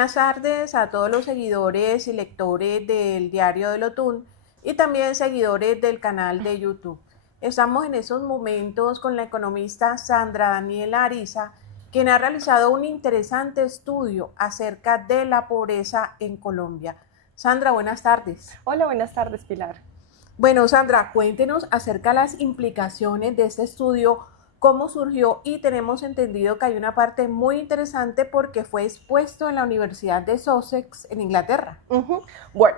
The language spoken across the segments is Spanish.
Buenas tardes a todos los seguidores y lectores del Diario del Otún y también seguidores del canal de YouTube. Estamos en esos momentos con la economista Sandra Daniela Ariza, quien ha realizado un interesante estudio acerca de la pobreza en Colombia. Sandra, buenas tardes. Hola, buenas tardes, Pilar. Bueno, Sandra, cuéntenos acerca de las implicaciones de este estudio, cómo surgió, y tenemos entendido que hay una parte muy interesante porque fue expuesto en la Universidad de Sussex en Inglaterra. Bueno,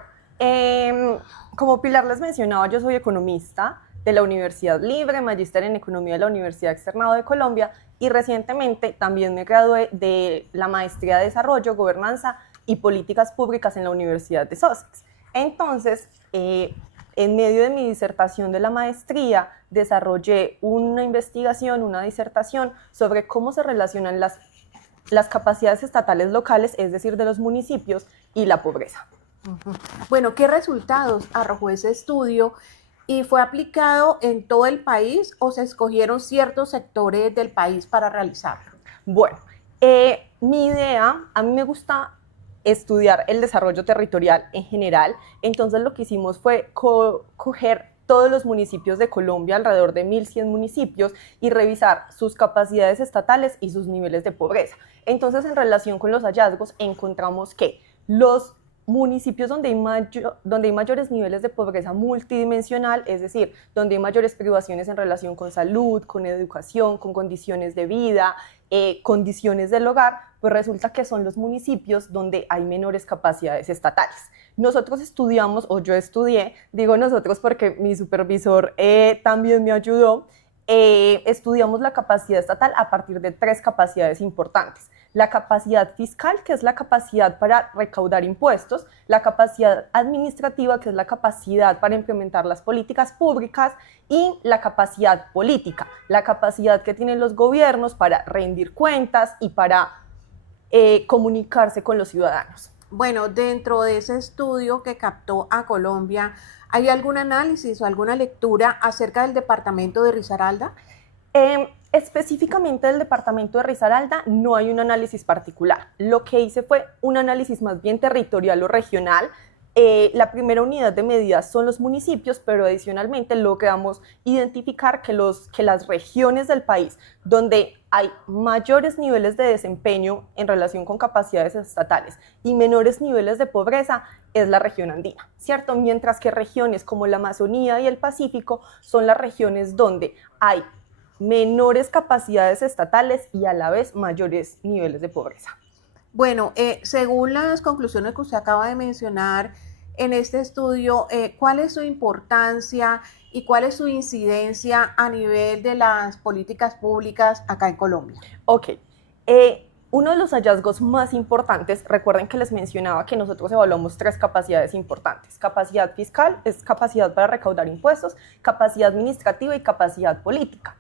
como Pilar les mencionaba, yo soy economista de la Universidad Libre, magíster en Economía de la Universidad Externado de Colombia, y recientemente también me gradué de la Maestría de Desarrollo, Gobernanza y Políticas Públicas en la Universidad de Sussex. Entonces, en medio de mi disertación de la maestría, desarrollé una investigación, una disertación sobre cómo se relacionan las capacidades estatales locales, es decir, de los municipios, y la pobreza. Bueno, ¿qué resultados arrojó ese estudio? ¿Y fue aplicado en todo el país o se escogieron ciertos sectores del país para realizarlo? Bueno, mi idea, a mí me gusta estudiar el desarrollo territorial en general, entonces lo que hicimos fue coger todos los municipios de Colombia, alrededor de 1.100 municipios, y revisar sus capacidades estatales y sus niveles de pobreza. Entonces, en relación con los hallazgos, encontramos que los municipios donde hay mayores niveles de pobreza multidimensional, es decir, donde hay mayores privaciones en relación con salud, con educación, con condiciones de vida, condiciones del hogar, pues resulta que son los municipios donde hay menores capacidades estatales. Nosotros estudiamos, o yo estudié, digo nosotros porque mi supervisor también me ayudó, estudiamos la capacidad estatal a partir de 3 capacidades importantes. La capacidad fiscal, que es la capacidad para recaudar impuestos, la capacidad administrativa, que es la capacidad para implementar las políticas públicas, y la capacidad política, la capacidad que tienen los gobiernos para rendir cuentas y para comunicarse con los ciudadanos. Bueno, dentro de ese estudio que captó a Colombia, ¿hay algún análisis o alguna lectura acerca del departamento de Risaralda? Específicamente del departamento de Risaralda no hay un análisis particular. Lo que hice fue un análisis más bien territorial o regional. La primera unidad de medida son los municipios, pero adicionalmente logramos identificar que las regiones del país donde hay mayores niveles de desempeño en relación con capacidades estatales y menores niveles de pobreza es la región andina, ¿cierto? Mientras que regiones como la Amazonía y el Pacífico son las regiones donde hay menores capacidades estatales y a la vez mayores niveles de pobreza. Bueno, según las conclusiones que usted acaba de mencionar en este estudio, ¿cuál es su importancia y cuál es su incidencia a nivel de las políticas públicas acá en Colombia? Ok, uno de los hallazgos más importantes, recuerden que les mencionaba que nosotros evaluamos 3 capacidades importantes. Capacidad fiscal es capacidad para recaudar impuestos, capacidad administrativa y capacidad política.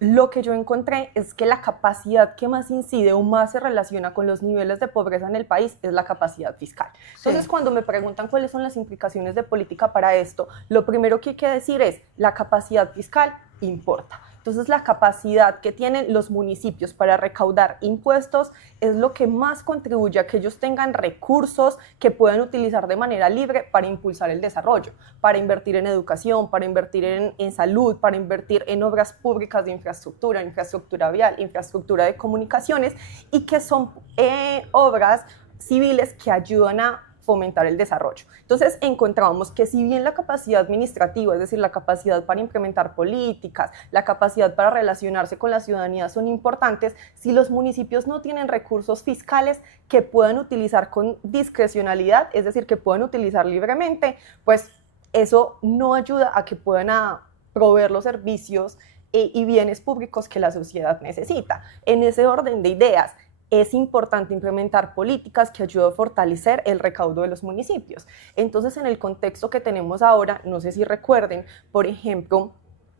Lo que yo encontré es que la capacidad que más incide o más se relaciona con los niveles de pobreza en el país es la capacidad fiscal. Entonces, sí, cuando me preguntan cuáles son las implicaciones de política para esto, lo primero que hay que decir es la capacidad fiscal importa. Entonces, la capacidad que tienen los municipios para recaudar impuestos es lo que más contribuye a que ellos tengan recursos que puedan utilizar de manera libre para impulsar el desarrollo, para invertir en educación, para invertir en salud, para invertir en obras públicas de infraestructura vial, infraestructura de comunicaciones, y que son obras civiles que ayudan a fomentar el desarrollo. Entonces encontramos que si bien la capacidad administrativa, es decir, la capacidad para implementar políticas, la capacidad para relacionarse con la ciudadanía son importantes, si los municipios no tienen recursos fiscales que puedan utilizar con discrecionalidad, es decir, que puedan utilizar libremente, pues eso no ayuda a que puedan proveer los servicios y bienes públicos que la sociedad necesita. En ese orden de ideas, es importante implementar políticas que ayuden a fortalecer el recaudo de los municipios. Entonces, en el contexto que tenemos ahora, no sé si recuerden, por ejemplo,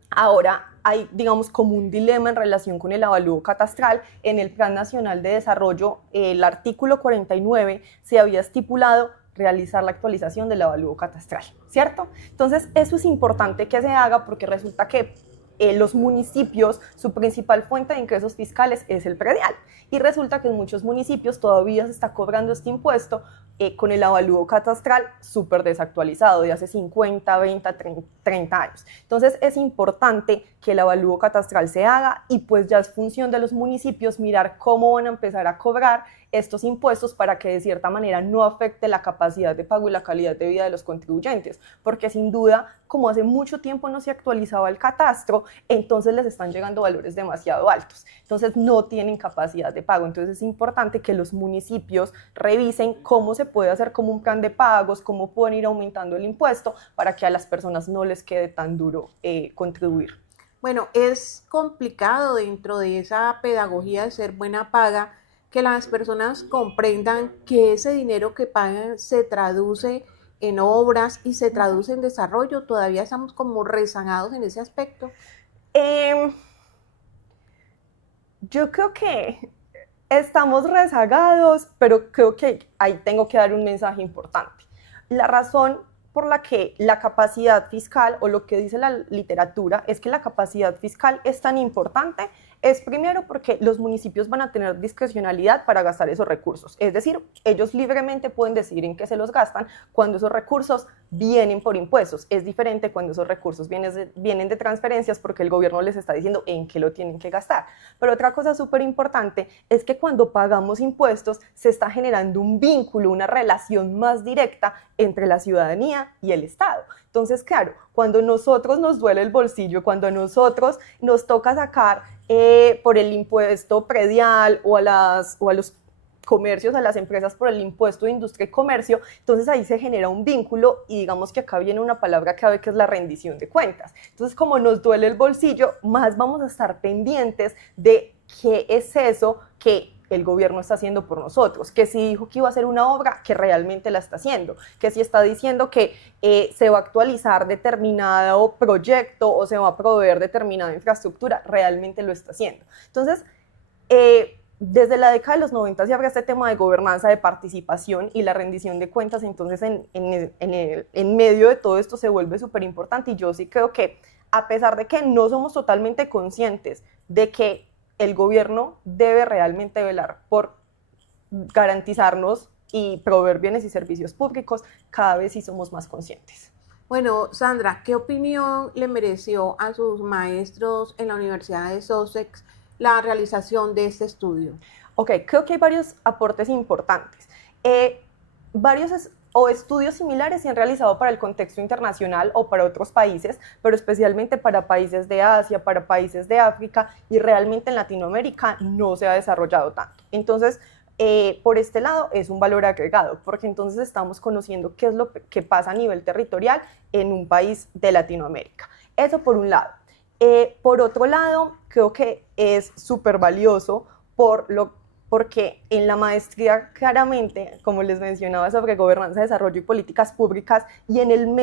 ahora hay, digamos, como un dilema en relación con el avalúo catastral. En el Plan Nacional de Desarrollo, el artículo 49 se había estipulado realizar la actualización del avalúo catastral, ¿cierto? Entonces, eso es importante que se haga porque resulta que los municipios, su principal fuente de ingresos fiscales es el predial. Y resulta que en muchos municipios todavía se está cobrando este impuesto con el avalúo catastral súper desactualizado de hace 50, 20, 30 años. Entonces es importante que el avalúo catastral se haga y pues ya es función de los municipios mirar cómo van a empezar a cobrar estos impuestos para que de cierta manera no afecte la capacidad de pago y la calidad de vida de los contribuyentes, porque sin duda, como hace mucho tiempo no se actualizaba el catastro, entonces les están llegando valores demasiado altos, entonces no tienen capacidad de pago. Entonces es importante que los municipios revisen cómo se puede hacer como un plan de pagos, cómo pueden ir aumentando el impuesto para que a las personas no les quede tan duro contribuir. Bueno, es complicado dentro de esa pedagogía de ser buena paga que las personas comprendan que ese dinero que pagan se traduce en obras y se traduce en desarrollo. Todavía estamos como rezagados en ese aspecto. Yo creo que estamos rezagados, pero creo que ahí tengo que dar un mensaje importante. La razón por la que la capacidad fiscal, o lo que dice la literatura, es que la capacidad fiscal es tan importante, es primero porque los municipios van a tener discrecionalidad para gastar esos recursos. Es decir, ellos libremente pueden decidir en qué se los gastan cuando esos recursos vienen por impuestos. Es diferente cuando esos recursos vienen de transferencias porque el gobierno les está diciendo en qué lo tienen que gastar. Pero otra cosa súper importante es que cuando pagamos impuestos se está generando un vínculo, una relación más directa entre la ciudadanía y el Estado. Entonces, claro, cuando a nosotros nos duele el bolsillo, cuando a nosotros nos toca sacar por el impuesto predial o a los comercios, a las empresas por el impuesto de industria y comercio, entonces ahí se genera un vínculo y digamos que acá viene una palabra clave que es la rendición de cuentas. Entonces, como nos duele el bolsillo, más vamos a estar pendientes de qué es eso que el gobierno está haciendo por nosotros, que si dijo que iba a hacer una obra, que realmente la está haciendo, que si está diciendo que se va a actualizar determinado proyecto o se va a proveer determinada infraestructura, realmente lo está haciendo. Entonces, desde la década de los 90 se abre este tema de gobernanza, de participación y la rendición de cuentas, entonces en medio de todo esto se vuelve súper importante y yo sí creo que a pesar de que no somos totalmente conscientes de que el gobierno debe realmente velar por garantizarnos y proveer bienes y servicios públicos, cada vez sí somos más conscientes. Bueno, Sandra, ¿qué opinión le mereció a sus maestros en la Universidad de Sussex la realización de este estudio? Ok, creo que hay varios aportes importantes. Varios estudios similares se han realizado para el contexto internacional o para otros países, pero especialmente para países de Asia, para países de África, y realmente en Latinoamérica no se ha desarrollado tanto. Entonces, por este lado es un valor agregado, porque entonces estamos conociendo qué es lo que pasa a nivel territorial en un país de Latinoamérica. Eso por un lado. Por otro lado, creo que es súper valioso porque en la maestría claramente, como les mencionaba, sobre gobernanza, desarrollo y políticas públicas, y en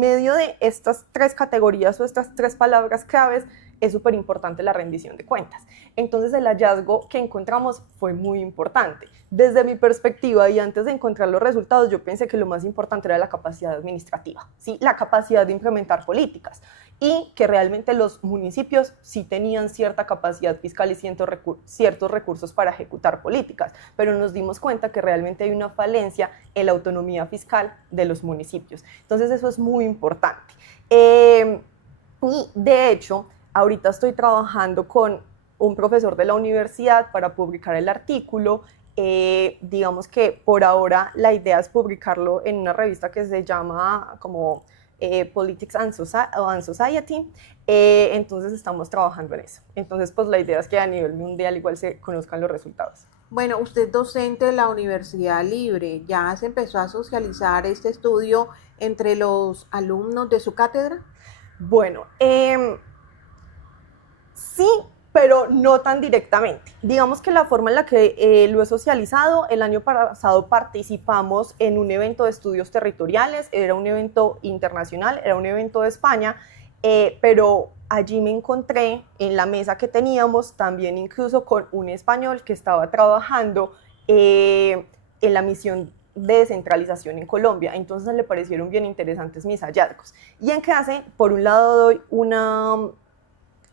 medio de estas tres categorías o estas tres palabras claves, es súper importante la rendición de cuentas. Entonces el hallazgo que encontramos fue muy importante. Desde mi perspectiva y antes de encontrar los resultados, yo pensé que lo más importante era la capacidad administrativa, ¿sí? La capacidad de implementar políticas, y que realmente los municipios sí tenían cierta capacidad fiscal y ciertos recursos para ejecutar políticas, pero nos dimos cuenta que realmente hay una falencia en la autonomía fiscal de los municipios. Entonces eso es muy importante. Y de hecho, ahorita estoy trabajando con un profesor de la universidad para publicar el artículo. Digamos que por ahora la idea es publicarlo en una revista que se llama como Politics and Society, entonces estamos trabajando en eso. Entonces, pues la idea es que a nivel mundial igual se conozcan los resultados. Bueno, usted es docente de la Universidad Libre, ¿ya se empezó a socializar este estudio entre los alumnos de su cátedra? Bueno, sí, pero no tan directamente. Digamos que la forma en la que lo he socializado, el año pasado participamos en un evento de estudios territoriales, era un evento internacional, era un evento de España, pero allí me encontré en la mesa que teníamos también incluso con un español que estaba trabajando en la misión de descentralización en Colombia, entonces le parecieron bien interesantes mis hallazgos. Y en clase, por un lado doy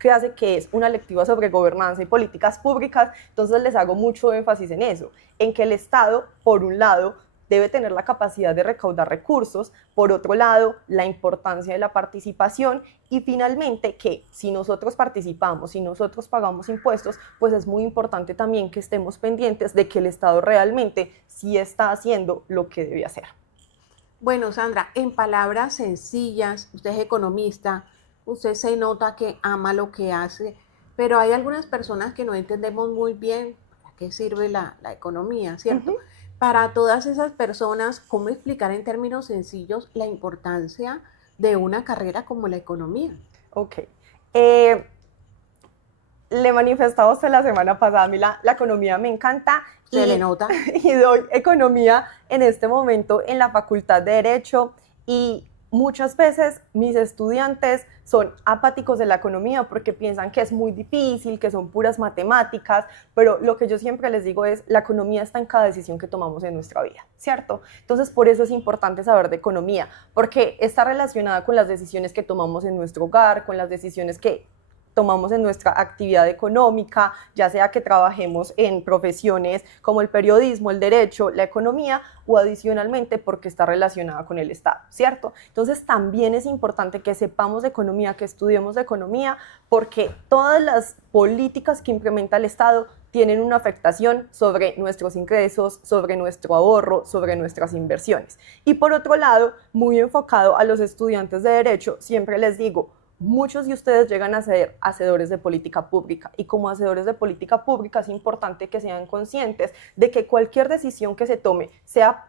clase que es una lectiva sobre gobernanza y políticas públicas, entonces les hago mucho énfasis en eso, en que el Estado, por un lado, debe tener la capacidad de recaudar recursos, por otro lado, la importancia de la participación y finalmente que si nosotros participamos, si nosotros pagamos impuestos, pues es muy importante también que estemos pendientes de que el Estado realmente sí está haciendo lo que debe hacer. Bueno, Sandra, en palabras sencillas, usted es economista, usted se nota que ama lo que hace, pero hay algunas personas que no entendemos muy bien para qué sirve la economía, ¿cierto? Para todas esas personas, ¿cómo explicar en términos sencillos la importancia de una carrera como la economía? Ok. Eh, Le manifestaba a usted la semana pasada, a mí la economía me encanta Se le nota. y doy economía en este momento en la Facultad de Derecho y muchas veces mis estudiantes son apáticos de la economía porque piensan que es muy difícil, que son puras matemáticas, pero lo que yo siempre les digo es, la economía está en cada decisión que tomamos en nuestra vida, ¿cierto? Entonces, por eso es importante saber de economía, porque está relacionada con las decisiones que tomamos en nuestro hogar, con las decisiones que tomamos en nuestra actividad económica, ya sea que trabajemos en profesiones como el periodismo, el derecho, la economía o adicionalmente porque está relacionada con el Estado, ¿cierto? Entonces también es importante que sepamos de economía, que estudiemos de economía, porque todas las políticas que implementa el Estado tienen una afectación sobre nuestros ingresos, sobre nuestro ahorro, sobre nuestras inversiones. Y por otro lado, muy enfocado a los estudiantes de derecho, siempre les digo, muchos de ustedes llegan a ser hacedores de política pública y como hacedores de política pública es importante que sean conscientes de que cualquier decisión que se tome, sea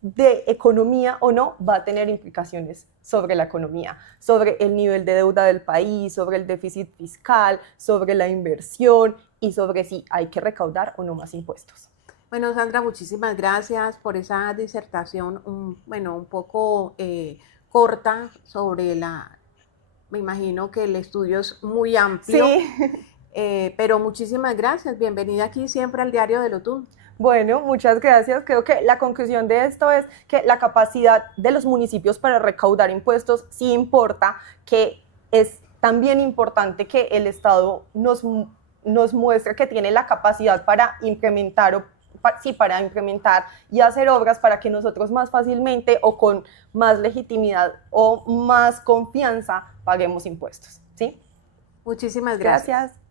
de economía o no, va a tener implicaciones sobre la economía, sobre el nivel de deuda del país, sobre el déficit fiscal, sobre la inversión y sobre si hay que recaudar o no más impuestos. Bueno, Sandra, muchísimas gracias por esa disertación, un poco corta sobre me imagino que el estudio es muy amplio, Sí. Pero muchísimas gracias. Bienvenida aquí siempre al Diario del Otún. Bueno, muchas gracias. Creo que la conclusión de esto es que la capacidad de los municipios para recaudar impuestos sí importa, que es también importante que el Estado nos muestre que tiene la capacidad para implementar para implementar y hacer obras para que nosotros más fácilmente o con más legitimidad o más confianza paguemos impuestos, ¿sí? Muchísimas gracias. Gracias.